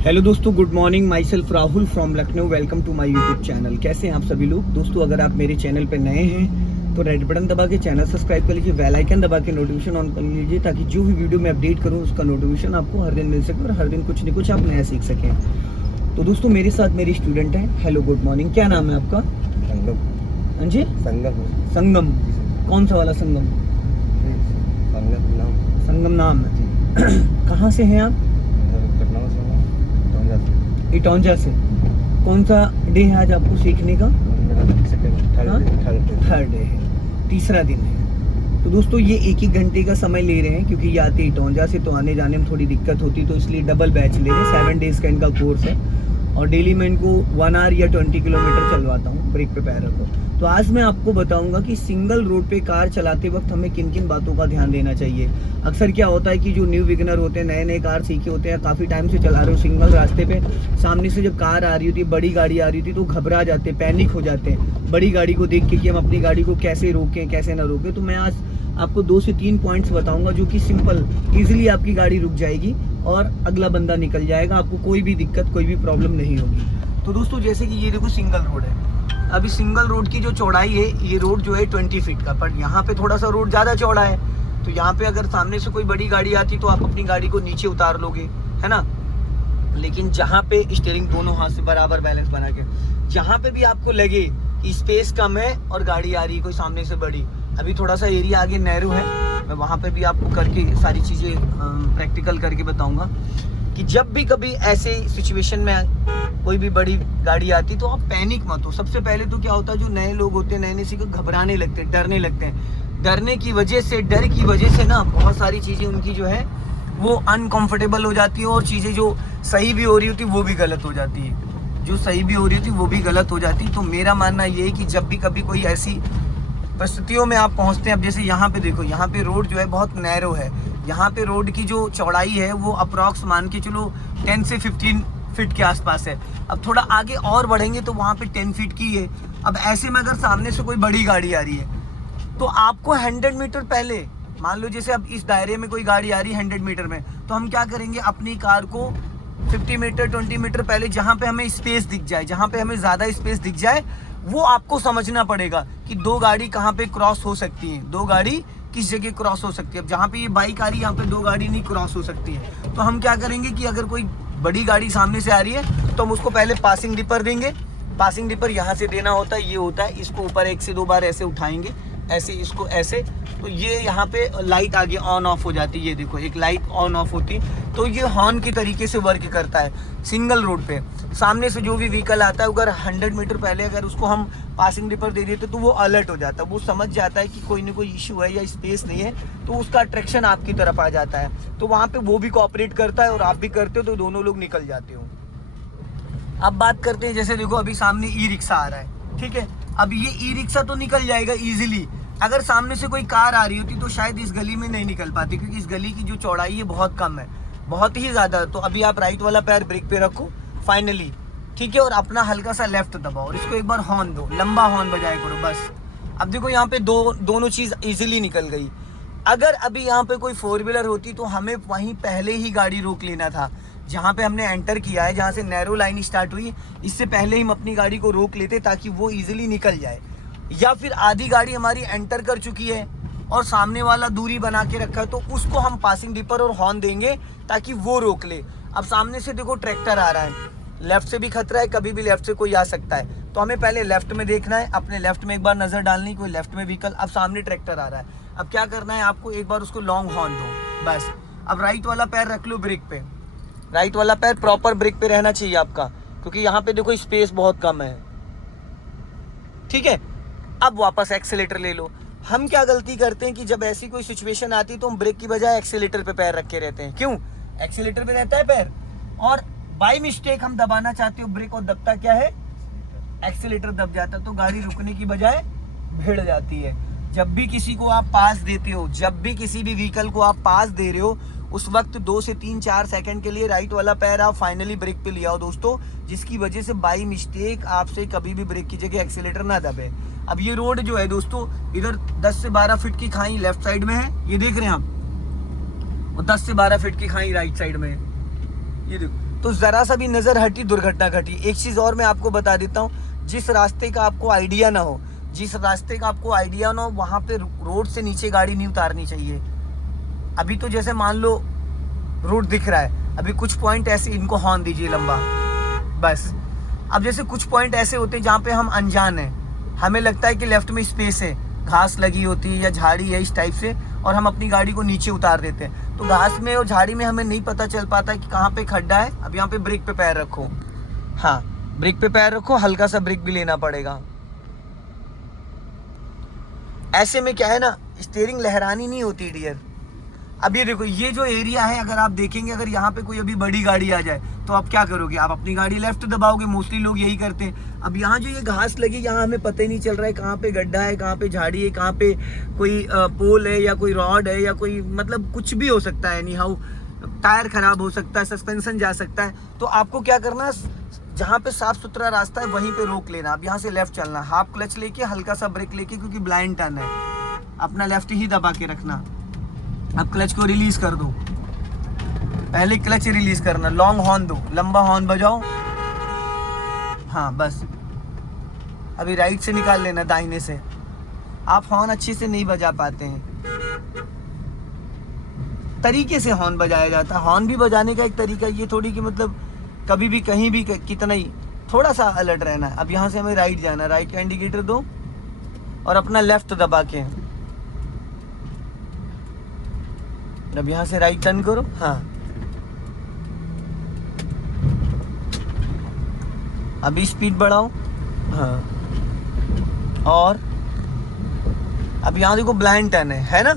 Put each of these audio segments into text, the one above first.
Hello दोस्तों, good morning. Myself Rahul from Lucknow. Welcome to my YouTube channel. कैसे हैं आप सभी लोग? दोस्तों, अगर आप मेरे चैनल पर नए हैं तो रेड बटन दबा के चैनल सब्सक्राइब कर लीजिए, बेल आइकन दबा के नोटिफिकेशन ऑन कर लीजिए, ताकि जो भी वीडियो मैं अपडेट करूं उसका नोटिफिकेशन आपको हर दिन मिल सके और हर दिन कुछ न कुछ आप नया सीख सकें। तो दोस्तों, मेरे साथ मेरी स्टूडेंट हैं। Hello, good morning. क्या नाम है आपका? संगम। हाँ जी, संगम। संगम। कौन सा वाला संगम? संगम नाम। संगम नाम है। कहाँ से हैं आप? पटना से हूँ, टोंजा से। इटौंजा से। कौन सा डे है आज आपको सीखने का? मेरा थर्ड डे है, तीसरा दिन है। तो दोस्तों, ये एक ही घंटे का समय ले रहे हैं, क्योंकि ये आते इटौंजा से तो आने जाने में थोड़ी दिक्कत होती, तो इसलिए डबल बैच ले रहे हैं। 7 डेज का इनका कोर्स है और डेली मैं इनको 1 आवर या 20 किलोमीटर चलवाता हूँ। ब्रेक पे पैर रखो। तो आज मैं आपको बताऊंगा कि सिंगल रोड पे कार चलाते वक्त हमें किन किन बातों का ध्यान देना चाहिए। अक्सर क्या होता है कि जो न्यू बिगिनर होते हैं, नए नए कार सीखे होते हैं, काफ़ी टाइम से चला रहे हो सिंगल रास्ते पे, सामने से जब कार आ रही होती है, बड़ी गाड़ी आ रही होती है, तो घबरा जाते हैं, पैनिक हो जाते हैं बड़ी गाड़ी को देख के कि हम अपनी गाड़ी को कैसे रोकें, कैसे ना रोकें। तो मैं आज आपको 2 से 3 पॉइंट्स बताऊंगा, जो कि सिंपल ईजिली आपकी गाड़ी रुक जाएगी और अगला बंदा निकल जाएगा। आपको कोई भी दिक्कत, कोई भी प्रॉब्लम नहीं होगी। तो दोस्तों, जैसे कि ये देखो सिंगल रोड है। अभी सिंगल रोड की जो चौड़ाई है, ये रोड जो है 20 फीट का, पर यहाँ पे थोड़ा सा रोड ज़्यादा चौड़ा है। तो यहाँ पे अगर सामने से कोई बड़ी गाड़ी आती तो आप अपनी गाड़ी को नीचे उतार लोगे, है ना। लेकिन जहाँ पे स्टीयरिंग दोनों हाथ से बराबर बैलेंस बना के, जहाँ पे भी आपको लगे कि स्पेस कम है और गाड़ी आ रही है कोई सामने से बड़ी, अभी थोड़ा सा एरिया आगे नैरो है, मैं वहाँ पे भी आपको करके सारी चीज़ें प्रैक्टिकल करके बताऊँगा कि जब भी कभी ऐसे सिचुएशन में कोई भी बड़ी गाड़ी आती तो आप पैनिक मत हो। सबसे पहले तो क्या होता है, जो नए लोग होते हैं, नए नए सीखे, घबराने लगते हैं, डरने लगते हैं। डरने की वजह से, डर की वजह से ना बहुत सारी चीज़ें उनकी जो है वो अनकंफर्टेबल हो जाती है, और चीज़ें जो सही भी हो रही होती वो भी गलत हो जाती है, जो सही भी हो रही होती वो भी गलत हो जाती है। तो मेरा मानना ये है कि जब भी कभी कोई ऐसी परिस्थितियों में आप पहुंचते हैं, अब जैसे यहाँ पे देखो, यहाँ पे रोड जो है बहुत नैरो है। यहाँ पे रोड की जो चौड़ाई है वो अप्रॉक्स मान के चलो 10 से 15 फीट के आसपास है। अब थोड़ा आगे और बढ़ेंगे तो वहाँ पे 10 फीट की है। अब ऐसे में अगर सामने से कोई बड़ी गाड़ी आ रही है तो आपको 100 मीटर पहले, मान लो जैसे अब इस दायरे में कोई गाड़ी आ रही है 100 मीटर में, तो हम क्या करेंगे, अपनी कार को 50 मीटर 20 मीटर पहले, जहाँ पे हमें स्पेस दिख जाए, जहाँ पे हमें ज़्यादा स्पेस दिख जाए, वो आपको समझना पड़ेगा कि 2 गाड़ी कहाँ पे क्रॉस हो सकती हैं, 2 गाड़ी किस जगह क्रॉस हो सकती है। अब जहाँ पे ये बाइक आ रही है, यहाँ पे 2 गाड़ी नहीं क्रॉस हो सकती है। तो हम क्या करेंगे कि अगर कोई बड़ी गाड़ी सामने से आ रही है तो हम उसको पहले पासिंग डिपर देंगे। पासिंग डिपर यहाँ से देना होता है, ये होता है, इसको ऊपर 1 से 2 बार ऐसे उठाएंगे, ऐसे, इसको ऐसे, तो ये यहाँ पे लाइट आगे ऑन ऑफ हो जाती है। ये देखो, एक लाइट ऑन ऑफ होती है, तो ये हॉर्न की तरीके से वर्क करता है। सिंगल रोड पे सामने से जो भी व्हीकल आता है, अगर 100 मीटर पहले अगर उसको हम पासिंग डिपर दे देते तो वो अलर्ट हो जाता है, वो समझ जाता है कि कोई ना कोई इश्यू है या स्पेस नहीं है, तो उसका अट्रैक्शन आपकी तरफ आ जाता है। तो वहाँ पे वो भी कोऑपरेट करता है और आप भी करते हो, तो दोनों लोग निकल जाते हो। अब बात करते हैं, जैसे देखो अभी सामने ई रिक्शा आ रहा है, ठीक है। अब ये ई रिक्शा तो निकल जाएगा ईजिली। अगर सामने से कोई कार आ रही होती तो शायद इस गली में नहीं निकल पाती, क्योंकि इस गली की जो चौड़ाई है बहुत कम है, बहुत ही ज़्यादा। तो अभी आप राइट वाला पैर ब्रेक पे रखो फाइनली, ठीक है, और अपना हल्का सा लेफ्ट दबाओ और इसको एक बार हॉर्न दो, लंबा हॉर्न बजाया करो बस। अब देखो यहाँ पे दोनों चीज़ ईजिली निकल गई। अगर अभी यहाँ पे कोई 4 व्हीलर होती तो हमें वहीं पहले ही गाड़ी रोक लेना था, जहाँ पे हमने एंटर किया है, जहाँ से नैरो लाइन स्टार्ट हुई, इससे पहले ही हम अपनी गाड़ी को रोक लेते ताकि वो ईजिली निकल जाए। या फिर आधी गाड़ी हमारी एंटर कर चुकी है और सामने वाला दूरी बना के रखा है, तो उसको हम पासिंग डिपर और हॉर्न देंगे ताकि वो रोक ले। अब सामने से देखो ट्रैक्टर आ रहा है, लेफ्ट से भी खतरा है, कभी भी लेफ्ट से कोई आ सकता है, तो हमें पहले लेफ्ट में देखना है, अपने लेफ्ट में एक बार नज़र डालनी, कोई लेफ्ट में व्हीकल। अब सामने ट्रैक्टर आ रहा है, अब क्या करना है आपको, एक बार उसको लॉन्ग हॉर्न दो बस। अब राइट वाला पैर रख लो ब्रेक पे, राइट वाला पैर प्रॉपर ब्रेक पे रहना चाहिए आपका, क्योंकि यहाँ पे देखो स्पेस बहुत कम है, ठीक है। अब वापस एक्सेलेटर ले लो। हम क्या गलती करते हैं कि जब ऐसी कोई सिचुएशन आती है तो हम ब्रेक की बजाय एक्सेलेटर पे पैर रखे रहते हैं। क्यों? एक्सेलेटर पे रहता है पैर, और बाय मिस्टेक हम दबाना चाहते हो ब्रेक, और दबता क्या है, एक्सेलेटर दब जाता है, तो गाड़ी रुकने की बजाय भिड़ जाती है। जब भी किसी को आप पास देते हो, जब भी किसी भी व्हीकल को आप पास दे रहे हो, उस वक्त 2 से 3-4 सेकंड के लिए राइट वाला पैर आप फाइनली ब्रेक पे ले आओ दोस्तों, जिसकी वजह से बाई मिस्टेक आपसे कभी भी ब्रेक की जगह एक्सेलेटर ना दबे। अब ये रोड जो है दोस्तों, इधर 10 से 12 फीट की खाई लेफ्ट साइड में है, ये देख रहे हैं आप, और 10 से 12 फीट की खाई राइट साइड में है, ये देखो। तो ज़रा सा भी नज़र हटी, दुर्घटना घटी। एक चीज़ और मैं आपको बता देता हूँ, जिस रास्ते का आपको आइडिया ना हो, वहाँ पे रोड से नीचे गाड़ी नहीं उतारनी चाहिए। अभी तो जैसे मान लो रोड दिख रहा है, अभी कुछ पॉइंट ऐसे इनको हॉर्न दीजिए लंबा, बस। अब जैसे कुछ पॉइंट ऐसे होते हैं जहाँ पे हम अनजान हैं, हमें लगता है कि लेफ्ट में स्पेस है, घास लगी होती है या झाड़ी है इस टाइप से, और हम अपनी गाड़ी को नीचे उतार देते हैं। तो घास में और झाड़ी में हमें नहीं पता चल पाता कि कहाँ पे खड्डा है। अब यहाँ पे ब्रेक पे पैर रखो, हाँ ब्रेक पे पैर रखो, हल्का सा ब्रेक भी लेना पड़ेगा। ऐसे में क्या है ना, स्टीयरिंग लहरानी नहीं होती डियर। अब ये देखो, ये जो एरिया है, अगर आप देखेंगे, अगर यहाँ पे कोई अभी बड़ी गाड़ी आ जाए तो आप क्या करोगे, आप अपनी गाड़ी लेफ्ट दबाओगे, मोस्टली लोग यही करते हैं। अब यहाँ जो ये घास लगी, यहाँ हमें पता ही नहीं चल रहा है कहाँ पे गड्ढा है, कहाँ पे झाड़ी है, कहाँ पे कोई पोल है या कोई रॉड है या कोई, मतलब कुछ भी हो सकता है। एनी हाउ टायर खराब हो सकता है, सस्पेंशन जा सकता है। तो आपको क्या करना, जहाँ पे साफ सुथरा रास्ता है वहीं पे रोक लेना। अब यहाँ से लेफ्ट चलना, हाफ क्लच लेके, हल्का सा ब्रेक लेके, क्योंकि ब्लाइंड टर्न है, अपना लेफ्ट ही दबा के रखना। अब क्लच को रिलीज कर दो, पहले क्लच रिलीज करना, लॉन्ग हॉर्न दो, लंबा हॉर्न बजाओ, हाँ बस। अभी राइट से निकाल लेना, दाहिने से। आप हॉर्न अच्छे से नहीं बजा पाते हैं, तरीके से हॉर्न बजाया जाता है। हॉर्न भी बजाने का एक तरीका ये थोड़ी कि मतलब कभी भी कहीं भी कितना ही, थोड़ा सा अलर्ट रहना है। अब यहाँ से हमें राइट जाना है, राइट का इंडिकेटर दो और अपना लेफ्ट दबा के अब यहाँ से राइट टर्न करो, हाँ। अभी स्पीड बढ़ाओ, हाँ। और अब यहाँ देखो ब्लाइंड टर्न है ना।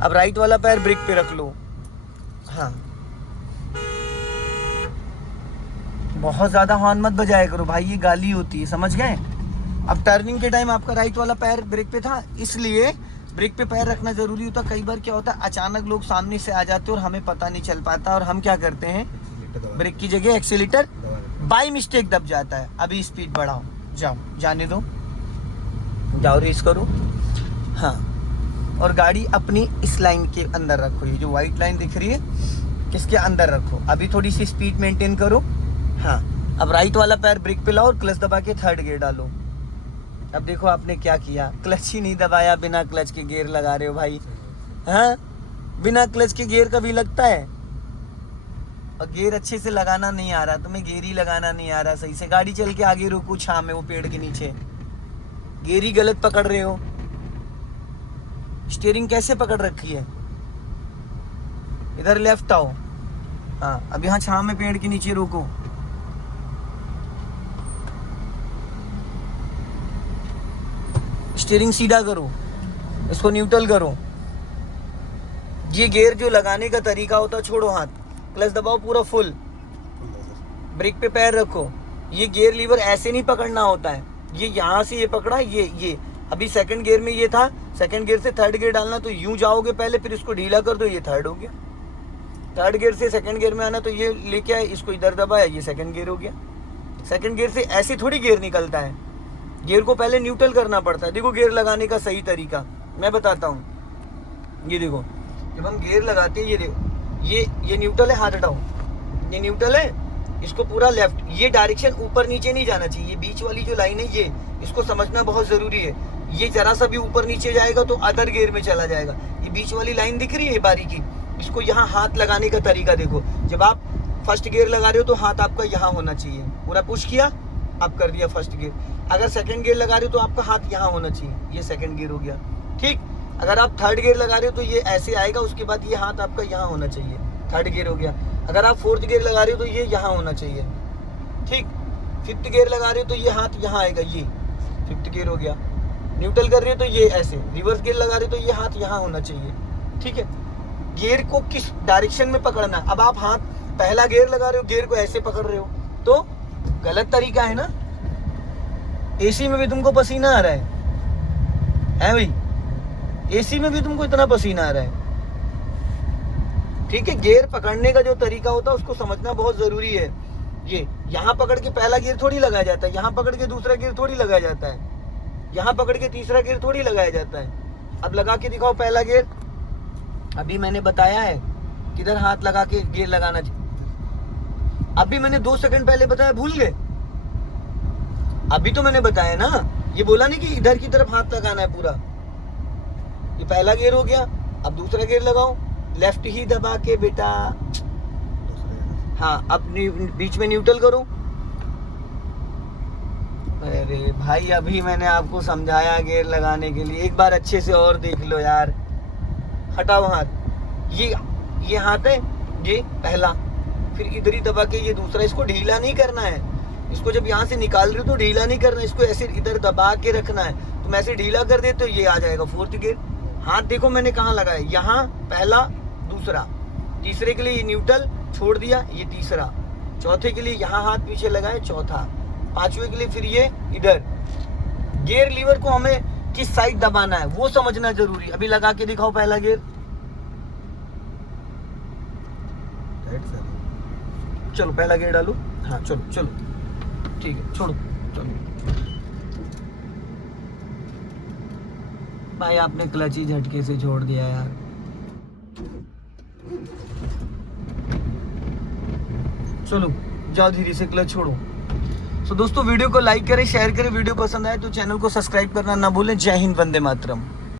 अब राइट वाला पैर ब्रेक पे रख लो, हाँ। बहुत ज्यादा हॉर्न मत बजाया करो भाई, ये गाली होती है, समझ गए। अब टर्निंग के टाइम आपका राइट वाला पैर ब्रेक पे था, इसलिए ब्रेक पे पैर रखना जरूरी होता। कई बार क्या होता है, अचानक लोग सामने से आ जाते हैं और हमें पता नहीं चल पाता, और हम क्या करते हैं, ब्रेक की जगह एक्सीलेटर बाय मिस्टेक दब जाता है। अभी स्पीड बढ़ाओ, जाओ, जाने दो, जाओ रेस करो, हाँ। और गाड़ी अपनी इस लाइन के अंदर रखो, ये जो व्हाइट लाइन दिख रही है किसके अंदर रखो। अभी थोड़ी सी स्पीड मेंटेन करो, हाँ। अब राइट वाला पैर ब्रेक पे लाओ और क्लच दबा के थर्ड गियर डालो। अब देखो आपने क्या किया, क्लच ही नहीं दबाया, बिना क्लच के गियर लगा रहे हो भाई, हाँ। बिना क्लच के गियर कभी लगता है, और गियर अच्छे से लगाना नहीं आ रहा तुम्हें, गियर ही लगाना नहीं आ रहा सही से, गाड़ी चल के आगे रुको छांव में, वो पेड़ के नीचे, गियर ही गलत पकड़ रहे हो। स्टीयरिंग कैसे पकड़ रखी है, इधर लेफ्ट आओ, हाँ। अब यहाँ छांव में पेड़ के नीचे रोको, स्टीयरिंग सीधा करो, इसको न्यूट्रल करो। ये गियर जो लगाने का तरीका होता है, छोड़ो हाथ, क्लच दबाओ पूरा फुल, ब्रेक पे पैर रखो। ये गियर लीवर ऐसे नहीं पकड़ना होता है, ये यहाँ से ये पकड़ा, ये अभी सेकंड गियर में ये था, सेकंड गियर से थर्ड गियर डालना तो यूं जाओगे पहले, फिर इसको ढीला कर दो, ये थर्ड हो गया। थर्ड गियर से सेकंड गियर में आना तो ये लेके आए, इसको इधर दबाया, ये सेकंड गियर हो गया। सेकंड गियर से ऐसे थोड़ी गियर निकलता है, गियर को पहले न्यूट्रल करना पड़ता है। देखो गियर लगाने का सही तरीका मैं बताता हूँ। ये देखो, जब हम गियर लगाते हैं, ये देखो, ये न्यूट्रल है, हाथ हटाओ, ये न्यूट्रल है, इसको पूरा लेफ्ट, ये डायरेक्शन ऊपर नीचे नहीं जाना चाहिए। बीच वाली जो लाइन है ये, इसको समझना बहुत जरूरी है। ये जरा सा भी ऊपर नीचे जाएगा तो अदर गियर में चला जाएगा। ये बीच वाली लाइन दिख रही है बारीकी, इसको यहाँ हाथ लगाने का तरीका देखो। जब आप फर्स्ट गियर लगा रहे हो तो हाथ आपका यहाँ होना चाहिए, पूरा पुश किया, आप कर दिया फर्स्ट गियर। अगर सेकंड गियर लगा रहे हो तो आपका हाथ यहाँ होना चाहिए, ये सेकंड गियर हो गया, ठीक। अगर आप थर्ड गियर लगा रहे हो तो ये ऐसे आएगा, उसके बाद ये हाथ आपका यहाँ होना चाहिए, थर्ड गियर हो गया। अगर आप फोर्थ गियर लगा रहे हो तो ये यहाँ होना चाहिए, ठीक। फिफ्थ गियर लगा रहे हो तो ये हाथ यहाँ आएगा, ये फिफ्थ गियर हो गया। न्यूट्रल कर रहे हो तो ये ऐसे, रिवर्स गियर लगा रहे हो तो ये हाथ यहाँ होना चाहिए, ठीक है। गियर को किस डायरेक्शन में पकड़ना। अब आप हाथ पहला गियर लगा रहे हो, गियर को ऐसे पकड़ रहे हो तो गलत तरीका है ना। एसी में भी तुमको पसीना आ रहा है भाई, एसी में भी तुमको इतना पसीना आ रहा है, ठीक है। गियर पकड़ने का जो तरीका होता है उसको समझना बहुत जरूरी है। ये यहाँ पकड़ के पहला गियर थोड़ी लगाया जाता है, यहाँ पकड़ के दूसरा गियर थोड़ी लगाया जाता है, यहाँ पकड़ के तीसरा गियर थोड़ी लगाया जाता है। अब लगा के दिखाओ पहला गियर। अभी मैंने बताया है किधर हाथ लगा के गियर लगाना चाहिए, अभी मैंने 2 सेकंड पहले बताया, भूल गए? अभी तो मैंने बताया ना, ये बोला नहीं कि इधर की तरफ हाथ लगाना है पूरा। ये पहला गियर हो गया, अब दूसरा गियर लगाओ, लेफ्ट ही दबा के बेटा। हाँ, अब बीच में न्यूट्रल करो। अरे भाई अभी मैंने आपको समझाया गियर लगाने के लिए, एक बार अच्छे से और देख लो यार। हटाओ हाथ, ये हाथ है, ये पहला, फिर इधर ही दबा के ये दूसरा। इसको ढीला नहीं करना है, इसको जब यहाँ से निकाल रहे हो तो ढीला नहीं करना, इसको ऐसे इधर दबा के रखना है। तुम ऐसे ढीला कर देते तो ये आ जाएगा 4th गियर। हाथ देखो मैंने कहाँ लगाया, यहाँ पहला, दूसरा, तीसरे के लिए ये न्यूट्रल छोड़ दिया, ये तीसरा, चौथे के लिए यहाँ हाथ पीछे लगाए, चौथा, पांचवें के लिए फिर ये इधर। गियर लीवर को हमें किस साइड दबाना है वो समझना जरूरी। अभी लगा के दिखाओ पहला गियर। चलो पहला गियर डालो। हाँ चलो चलो, ठीक है, छोड़ो, चलो। भाई आपने क्लच ही झटके से छोड़ दिया यार। चलो जाओ, धीरे से क्लच छोड़ो। सो दोस्तों वीडियो को लाइक करें, शेयर करें, वीडियो पसंद आए तो चैनल को सब्सक्राइब करना ना भूलें। जय हिंद, वंदे मातरम।